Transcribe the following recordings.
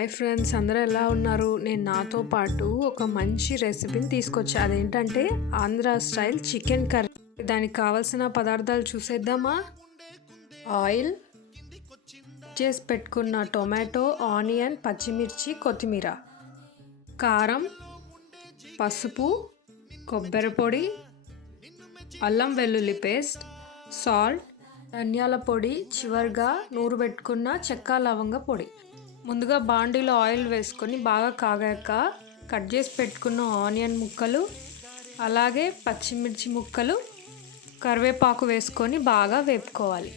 Hi friends, అందరూ ఎలా ఉన్నారు? నేను నాతో పాటు ఒక మంచి రెసిపీని తీసుకొచ్చా. అదేంటంటే ఆంధ్ర స్టైల్ చికెన్ కర్రీ. దానికి కావాల్సిన పదార్థాలు చూసేద్దామా? ఆయిల్, చేసి పెట్టుకున్న టొమాటో, ఆనియన్, పచ్చిమిర్చి, కొత్తిమీర, కారం, పసుపు, కొబ్బరి పొడి, అల్లం వెల్లుల్లి పేస్ట్, సాల్ట్, ధనియాల పొడి, చివరిగా నూరు పెట్టుకున్న చెక్క లవంగ పొడి. ముందుగా బాండీలో ఆయిల్ వేసుకొని బాగా కాగాక కట్ చేసి పెట్టుకున్న ఆనియన్ ముక్కలు, అలాగే పచ్చిమిర్చి ముక్కలు, కరివేపాకు వేసుకొని బాగా వేపుకోవాలి.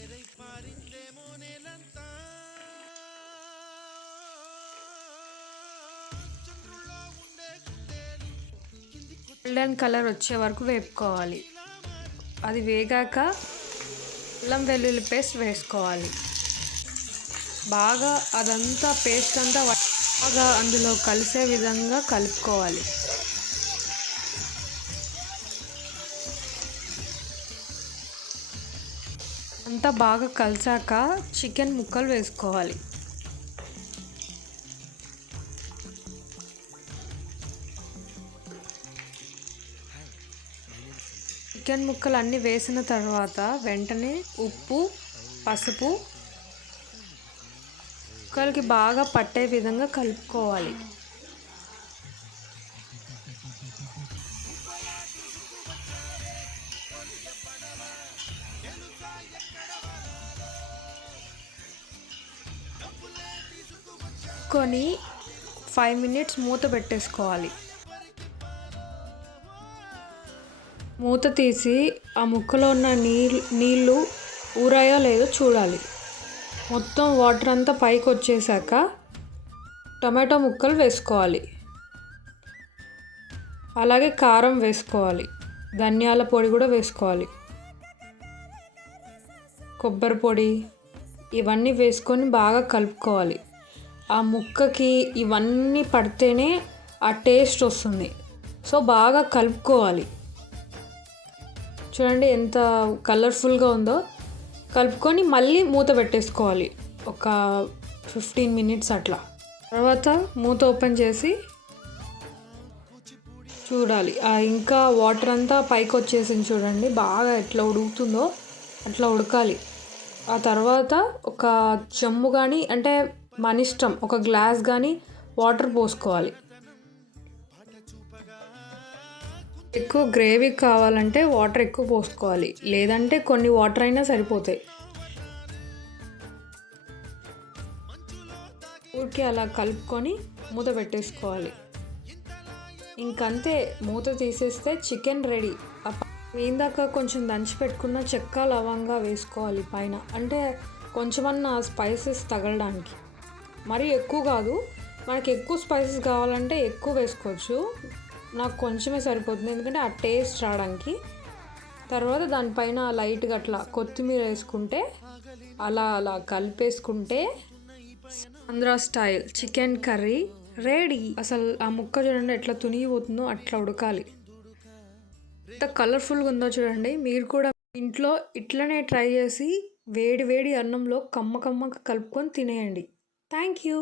గోల్డెన్ కలర్ వచ్చే వరకు వేపుకోవాలి. అది వేగాక అల్లం వెల్లుల్లి పేస్ట్ వేసుకోవాలి. బాగా అదంతా పేస్ట్ అంతా బాగా అందులో కలిసే విధంగా కలుపుకోవాలి. అంతా బాగా కలిసాక చికెన్ ముక్కలు వేసుకోవాలి. చికెన్ ముక్కలు అన్నీ వేసిన తర్వాత వెంటనే ఉప్పు, పసుపు ముక్కలకి బాగా పట్టే విధంగా కలుపుకోవాలి. కొని 5 మినిట్స్ మూత పెట్టేసుకోవాలి. మూత తీసి ఆ ముక్కలో ఉన్న నీళ్ళు ఊరాయో లేదో చూడాలి. మొత్తం వాటర్ అంతా పైకి వచ్చేసాక టమాటో ముక్కలు వేసుకోవాలి. అలాగే కారం వేసుకోవాలి. ధనియాల పొడి కూడా వేసుకోవాలి. కొబ్బరి పొడి ఇవన్నీ వేసుకొని బాగా కలుపుకోవాలి. ఆ ముక్కకి ఇవన్నీ పడితేనే ఆ టేస్ట్ వస్తుంది. సో బాగా కలుపుకోవాలి. చూడండి ఎంత కలర్ఫుల్గా ఉందో. కలుపుకొని మళ్ళీ మూత పెట్టేసుకోవాలి ఒక 15 మినిట్స్ అట్లా. తర్వాత మూత ఓపెన్ చేసి చూడాలి. ఇంకా వాటర్ అంతా పైకి వచ్చేసింది చూడండి. బాగా ఎట్లా ఉడుకుతుందో అట్లా ఉడకాలి. ఆ తర్వాత ఒక చెంబు కానీ అంటే మన ఇష్టం ఒక గ్లాస్ కానీ వాటర్ పోసుకోవాలి. ఎక్కువ గ్రేవీ కావాలంటే వాటర్ ఎక్కువ పోసుకోవాలి, లేదంటే కొన్ని వాటర్ అయినా సరిపోతాయి. ఊరికి అలా కలుపుకొని మూత పెట్టేసుకోవాలి. ఇంకంతే, మూత తీసేస్తే చికెన్ రెడీ. ఇందాక కొంచెం దంచి పెట్టుకున్న చెక్క లవంగా వేసుకోవాలి పైన, అంటే కొంచెమన్నా స్పైసెస్ తగలడానికి. మరీ ఎక్కువ కాదు, మనకి ఎక్కువ స్పైసెస్ కావాలంటే ఎక్కువ వేసుకోవచ్చు. నాకు కొంచెమే సరిపోతుంది ఎందుకంటే ఆ టేస్ట్ రావడానికి. తర్వాత దానిపైన లైట్గా అట్లా కొత్తిమీర వేసుకుంటే అలా కలిపేసుకుంటే Andhra style chicken curry ready. అసలు ఆ ముక్క చూడండి ఎట్లా తునిగిపోతుందో, అట్లా ఉడకాలి. ఎంత కలర్ఫుల్గా ఉందో చూడండి. మీరు కూడా ఇంట్లో ఇట్లనే ట్రై చేసి వేడి వేడి అన్నంలో కమ్మ కమ్మగా కలుపుకొని తినేయండి. Thank you.